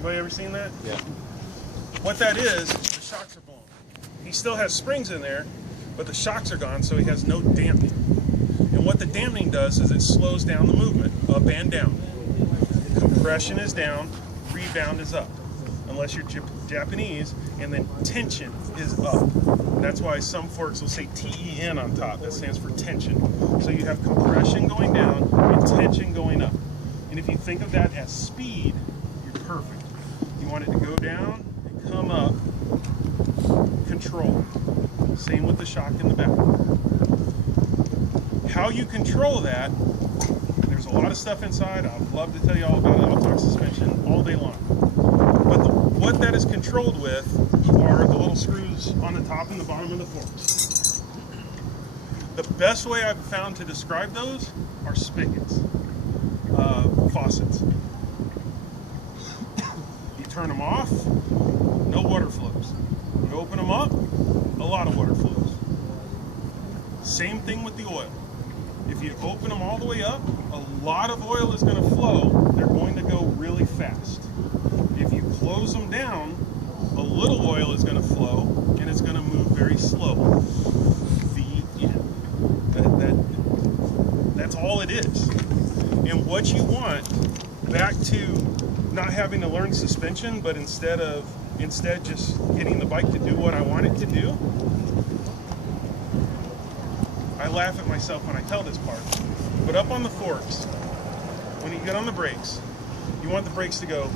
Anybody ever seen that? Yeah. What that is, the shocks are blown. He still has springs in there, but the shocks are gone, so he has no dampening. And what the dampening does is it slows down the movement, up and down. Compression is down, rebound is up. Unless you're Japanese, and then tension is up. That's why some forks will say TEN on top. That stands for tension. So you have compression going down and tension going up. And if you think of that as speed, you're perfect. You want it to go down and come up, control. Same with the shock in the back. How you control that, there's a lot of stuff inside. I'd love to tell you all about it. I'll talk suspension all day long. But what that is controlled with are the little screws on the top and the bottom of the forks. The best way I've found to describe those are spigots, faucets. You turn them off, no water flows. You open them up, a lot of water flows. Same thing with the oil. If you open them all the way up, a lot of oil is going to flow. They're going to go really fast. If you close them down, a little oil is going to flow, and it's going to move very slow. The end. That's all it is. And what you want, back to not having to learn suspension, but instead just getting the bike to do what I want it to do. I laugh at myself when I tell this part, but up on the forks, when you get on the brakes, you want the brakes to go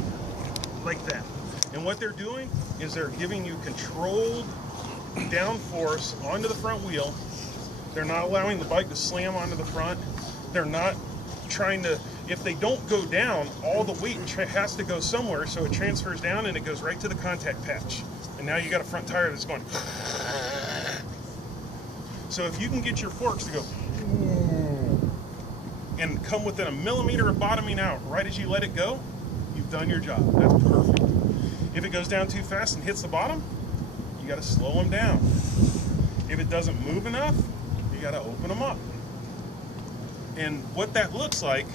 like that. And what they're doing is they're giving you controlled down force onto the front wheel. They're not allowing the bike to slam onto the front. They're not trying to, if they don't go down, all the weight has to go somewhere, so it transfers down and it goes right to the contact patch. And now you got a front tire that's going. So if you can get your forks to go and come within a millimeter of bottoming out right as you let it go, you've done your job. That's perfect. If it goes down too fast and hits the bottom, you got to slow them down. If it doesn't move enough, you got to open them up. And what that looks like,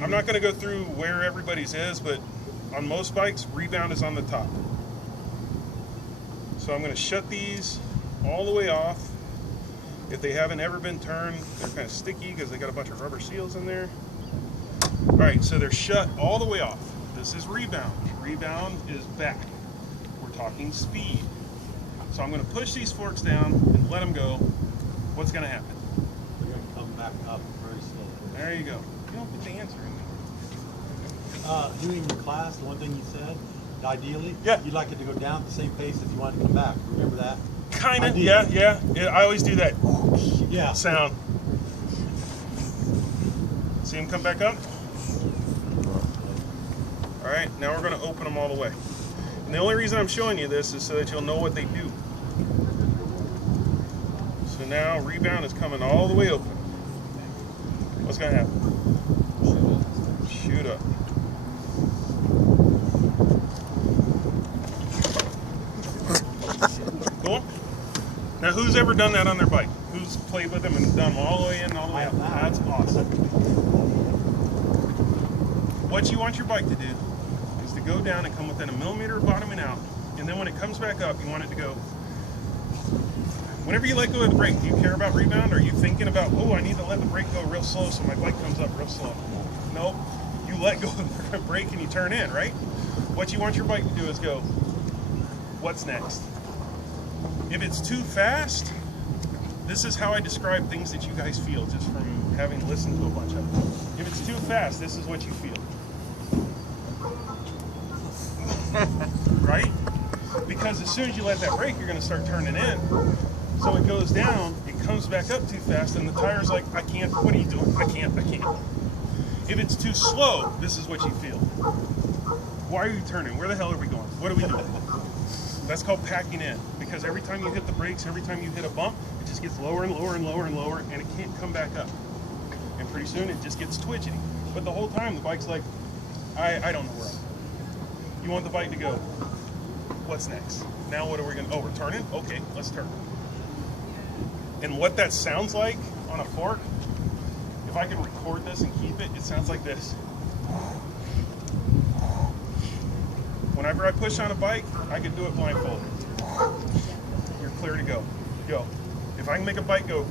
I'm not going to go through where everybody's is, but on most bikes, rebound is on the top. So I'm going to shut these all the way off. If they haven't ever been turned, they're kind of sticky because they got a bunch of rubber seals in there. All right, so they're shut all the way off. This is rebound. Rebound is back. We're talking speed. So I'm going to push these forks down and let them go. What's going to happen? They're going to come back up very slowly. There you go. You don't get the answer in there. Doing your class, the one thing you said, ideally, yeah, you'd like it to go down at the same pace if you wanted to come back. Remember that? Kind of, yeah. I always do that sound. See them come back up? All right, now we're going to open them all the way. And the only reason I'm showing you this is so that you'll know what they do. So now rebound is coming all the way open. What's going to happen? Shoot up. Cool? Now who's ever done that on their bike? Who's played with them and done them all the way in and all the way out? That's awesome. What you want your bike to do is to go down and come within a millimeter of bottoming out, and then when it comes back up, you want it to go. Whenever you let go of the brake, do you care about rebound? Or are you thinking about, oh, I need to let the brake go real slow so my bike comes up real slow? Nope. You let go of the brake and you turn in, right? What you want your bike to do is go, what's next? If it's too fast, this is how I describe things that you guys feel just from having listened to a bunch of them. If it's too fast, this is what you feel. Right? Because as soon as you let that brake, you're going to start turning in. So it goes down, it comes back up too fast, and the tire's like, I can't, what are you doing? I can't. If it's too slow, this is what you feel. Why are you turning? Where the hell are we going? What are we doing? That's called packing in. Because every time you hit the brakes, every time you hit a bump, it just gets lower and lower and lower and lower, and it can't come back up. And pretty soon, it just gets twitchy. But the whole time, the bike's like, I don't know where I'm going. You want the bike to go, what's next? Now what are we going to, oh, we're turning? Okay, let's turn. And what that sounds like on a fork, if I can record this and keep it, it sounds like this. whenever I push on a bike, I can do it blindfolded. You're clear to go. Go. If I can make a bike go,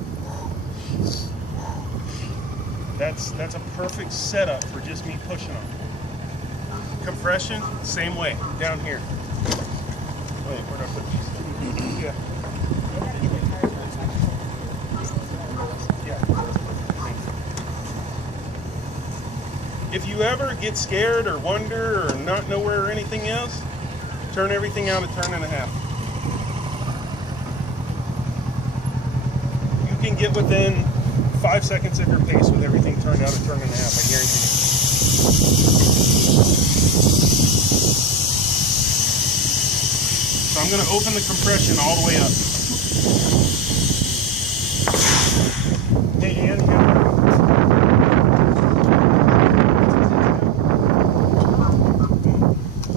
that's a perfect setup for just me pushing on. Compression, same way, down here. Wait, where do I put these? Yeah. Yeah. If you ever get scared or wonder or not know where or anything else, turn everything out a turn and a half. You can get within 5 seconds of your pace with everything turned out a turn and a half, I guarantee you. So I'm going to open the compression all the way up. Hey, Ann,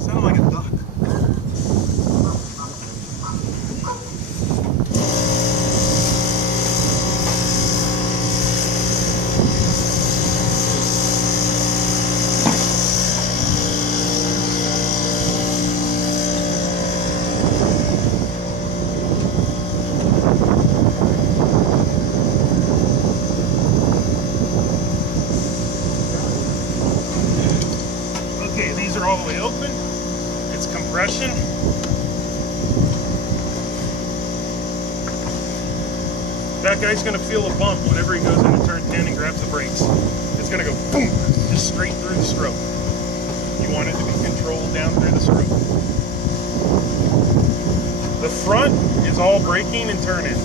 sounded like a duck. Okay, these are all the way open. It's compression. That guy's going to feel a bump whenever he goes into turn 10 and grabs the brakes. It's going to go boom, just straight through the stroke. You want it to be controlled down through the stroke. The front is all braking and turning.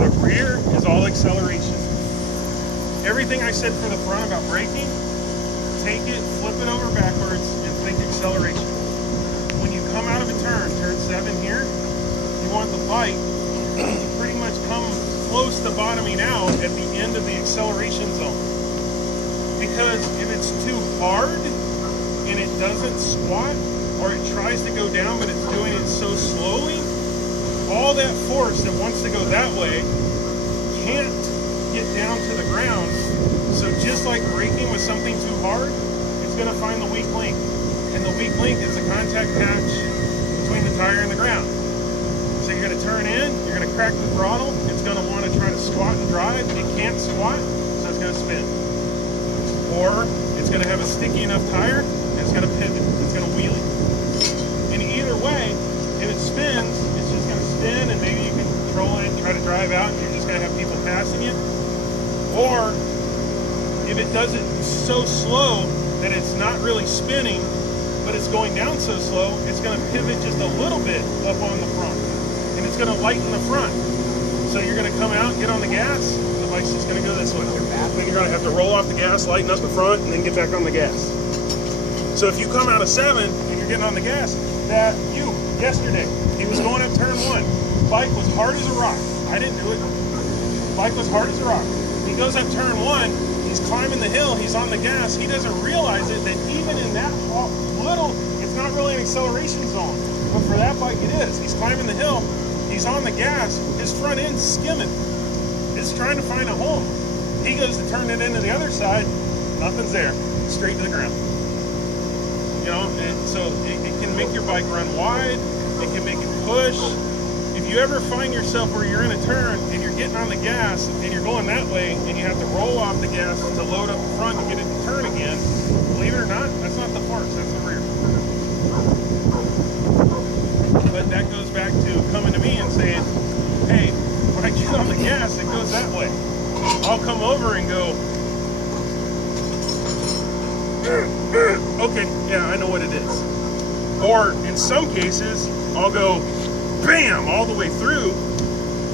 The rear is all acceleration. Everything I said for the front about braking, take it, flip it over backwards, and think acceleration. When you come out of a turn 7 here, you want the bike to pretty much come close to bottoming out at the end of the acceleration zone. Because if it's too hard and it doesn't squat, or it tries to go down but it's doing it so slowly, all that force that wants to go that way can't get down to the ground. So just like braking with something too hard, it's going to find the weak link. And the weak link is the contact patch between the tire and the ground. So you're going to turn in, you're going to crack the throttle, it's going to want to try to squat and drive. It can't squat, so it's going to spin. Or it's going to have a sticky enough tire, and it's going to pivot, it's going to wheelie. And either way, if it spins, it's just going to spin, and maybe you can control it, try to drive out, and you're just going to have people passing you. Or if it does it so slow that it's not really spinning, but it's going down so slow, it's going to pivot just a little bit up on the front. And it's going to lighten the front. So you're going to come out, get on the gas, and the bike's just going to go this way. Then you're going to have to roll off the gas, lighten up the front, and then get back on the gas. So if you come out of 7 and you're getting on the gas, yesterday, he was going up turn 1. Bike was hard as a rock. I didn't do it. Bike was hard as a rock. He goes up turn 1, he's climbing the hill, he's on the gas. He doesn't realize it, that even in that little, it's not really an acceleration zone. But for that bike it is. He's climbing the hill, he's on the gas, his front end's skimming. It's trying to find a home. He goes to turn it into the other side, nothing's there. Straight to the ground. You know, and so it can make your bike run wide, it can make it push. If you ever find yourself where you're in a turn and you're getting on the gas and you're going that way and you have to roll off the gas to load up the front and get it to turn again, believe it or not, that's not the forks, that's the rear. But that goes back to coming to me and saying, hey, when I get on the gas, it goes that way. I'll come over and go, okay, yeah, I know what it is. Or in some cases, I'll go, bam, all the way through,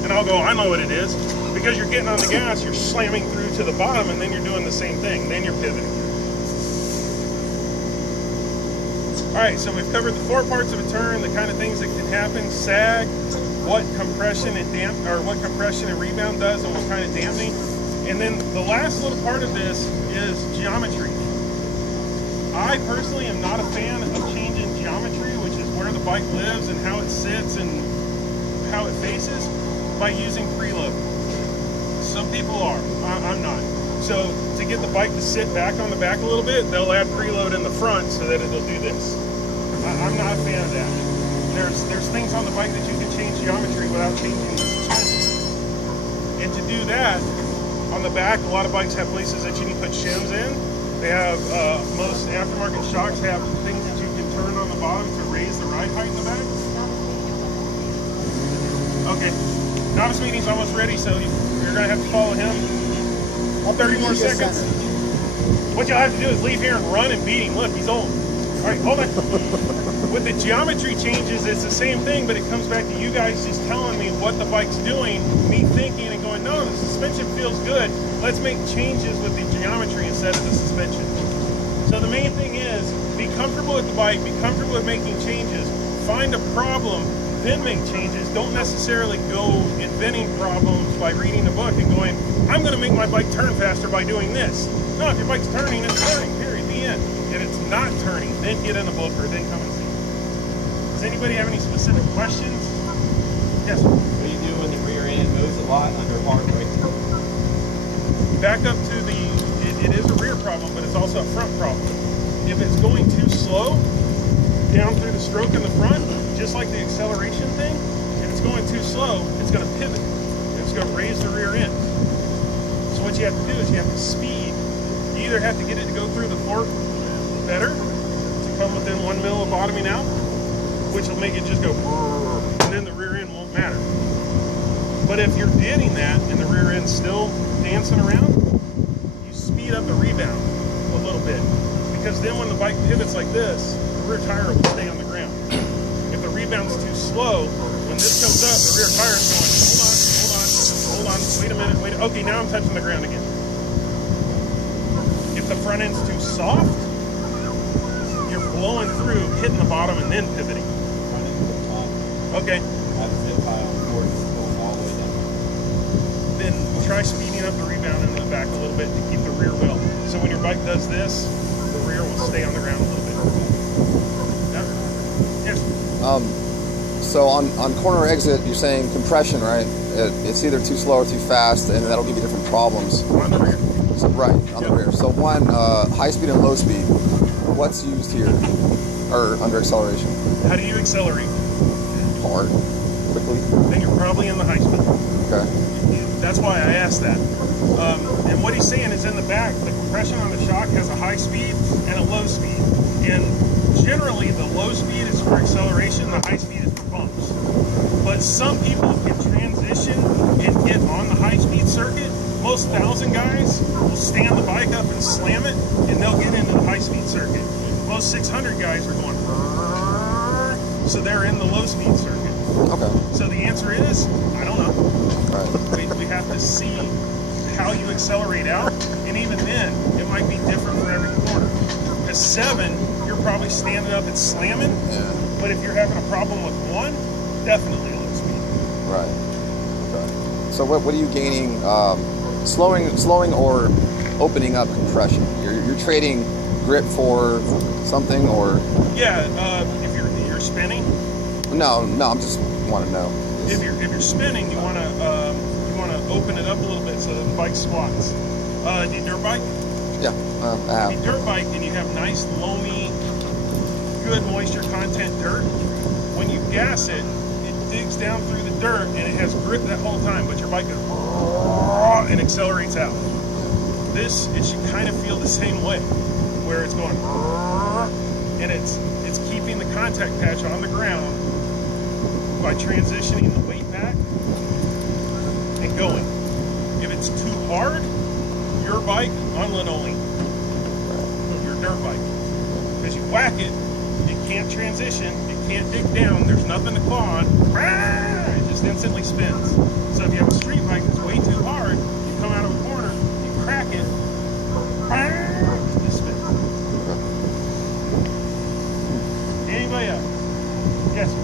and I'll go, I know what it is. Because you're getting on the gas, you're slamming through to the bottom, and then you're doing the same thing. Then you're pivoting. All right, so we've covered the 4 parts of a turn, the kind of things that can happen, sag, what compression and rebound does, and what kind of dampening. And then the last little part of this is geometry. I personally am not a fan of changing geometry, which is where the bike lives and how it sits and how it faces, by using preload. Some people are, I'm not. So to get the bike to sit back on the back a little bit, they'll add preload in the front so that it'll do this. I'm not a fan of that. There's things on the bike that you can change geometry without changing the suspension. And to do that, on the back, a lot of bikes have places that you can put shims in. They have, most aftermarket shocks have things that you can turn on the bottom to raise the ride height in the back. Okay, novice meeting's almost ready, so you're gonna have to follow him. 30 more seconds. What you'll have to do is leave here and run and beat him. Look, he's old. All right, hold on. With the geometry changes, it's the same thing, but it comes back to you guys just telling me what the bike's doing, me thinking and going, no, the suspension feels good. Let's make changes with the geometry instead of the suspension. So the main thing is, be comfortable with the bike, be comfortable with making changes, find a problem, then make changes. Don't necessarily go inventing problems by reading a book and going, I'm going to make my bike turn faster by doing this. No, if your bike's turning, it's turning, period, the end. If it's not turning, then get in a book or then come and see me. Does anybody have any specific questions? Yes? What do you do when the rear end moves a lot under hard braking? Back up to the, it is a rear problem, but it's also a front problem. If it's going too slow, down through the stroke in the front, just like the acceleration thing, if it's going too slow, it's going to pivot. It's going to raise the rear end. So what you have to do is you have to speed. You either have to get it to go through the fork better, to come within 1 mil of bottoming out, which will make it just go, and then the rear end won't matter. But if you're getting that and the rear end's still dancing around, you speed up the rebound a little bit. Because then when the bike pivots like this, the rear tire will stay on the ground. If the rebound's too slow, when this comes up, the rear tire's going, hold on, wait a minute, okay, now I'm touching the ground again. If the front end's too soft, you're blowing through, hitting the bottom, and then pivoting. Okay. Then try speeding up the rebound in the back a little bit to keep the rear well. So when your bike does this, the rear will stay on the ground a little bit. Yes? So on corner exit, you're saying compression, right? It's either too slow or too fast, and that'll give you different problems. On the rear. So, right, on the rear. So one, high speed and low speed. What's used here, or under acceleration? How do you accelerate? Hard, quickly. Then you're probably in the high speed. Okay. That's why I asked that. And what he's saying is in the back, the compression on the shock has a high speed and a low speed. And generally, the low speed is for acceleration, the high speed is for bumps. But some people can transition and get on the high speed circuit. Most 1,000 guys will stand the bike up and slam it, and they'll get into the high speed circuit. Most 600 guys are going, so they're in the low speed circuit. Okay. So the answer is, I don't know. Right. We have to see how you accelerate out, and even then, it might be different for every corner. A 7, you're probably standing up and slamming, Yeah. but if you're having a problem with 1, definitely low speed. Right. Okay. So what are you gaining? Slowing or opening up compression? You're trading grip for something, or? Yeah, if you're spinning. No. I'm just want to know. If you're spinning, you want to open it up a little bit so that the bike squats. Do you dirt bike? Yeah. I have. If you dirt bike and you have nice, loamy, good moisture content dirt, when you gas it, it digs down through the dirt and it has grip that whole time, but your bike goes and accelerates out. This, it should kind of feel the same way, where it's going and it's keeping the contact patch on the ground by transitioning the weight back and going. If it's too hard, your bike on linoleum, your dirt bike, because you whack it, it can't transition, it can't dig down, there's nothing to claw on, it just instantly spins. So if you have a street bike that's way too hard, you come out of a corner, you crack it, it just spins. Anybody else? Yes, sir.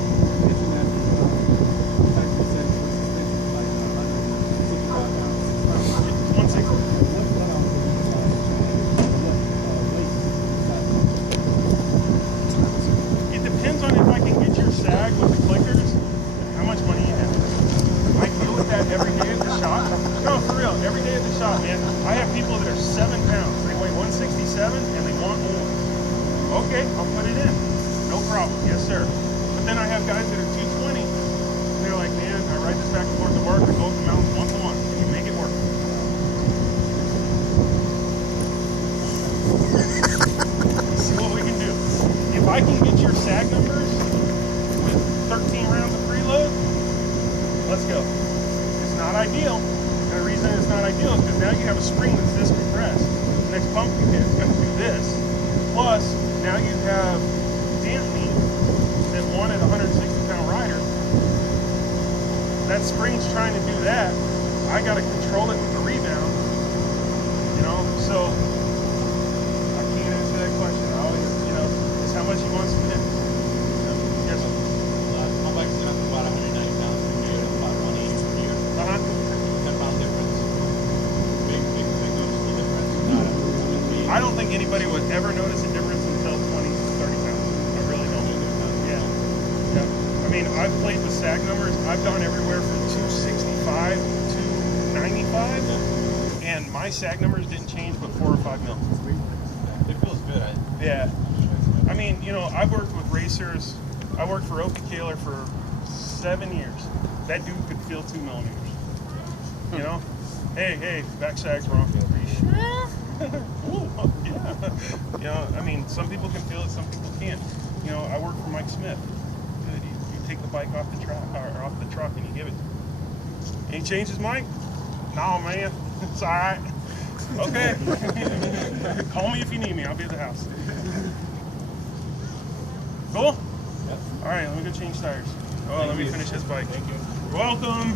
160. It depends on if I can get your sag with the clickers and how much money you have. I deal with that every day at the shop. No, for real, every day at the shop, man. I have people that are 7 pounds. They weigh 167 and they want more. Okay, I'll put it in. No problem. Yes, sir. But then I have guys that are 220. They're like, man, I ride this back and forth to work. I go up the mountains once a month. Can you make it work? See what we can do. If I can get your sag numbers with 13 rounds of preload, let's go. It's not ideal. And the reason it's not ideal is because now you have a spring that's this compressed. The next pump you hit is going to do this. Plus, now you have dampening that wanted a 160-pound rider. That spring's trying to do that. I got to control it with the rebound. You know, so I can't answer that question. I always, you know, it's how much you want some hits. Yes, sir. My bike's been up to about 190 pounds per year, about 180 per year. 10-pound difference. Big noticeable difference. I don't think anybody would ever notice a difference until 20, 30 pounds. I really don't. Yeah. Yeah. I mean, I've played with sag numbers. I've gone everywhere from 265 to 295, and my sag numbers didn't change but 4 or 5 mil. It feels good. Yeah. I mean, you know, I've worked with racers. I worked for Opie Kaler for 7 years. That dude could feel 2 millimeters. You know? Hey, back sag's wrong. Are you sure? Ooh, yeah. You know, I mean, some people can feel it, some people can't. You know, I work for Mike Smith. Good. You take the bike off the truck, or off the truck, and you give it. Any changes, Mike? No, man. It's all right. Okay. Call me if you need me. I'll be at the house. Cool? Yep. All right, let me go change tires. Oh, let me finish his bike. Thank you. You're welcome.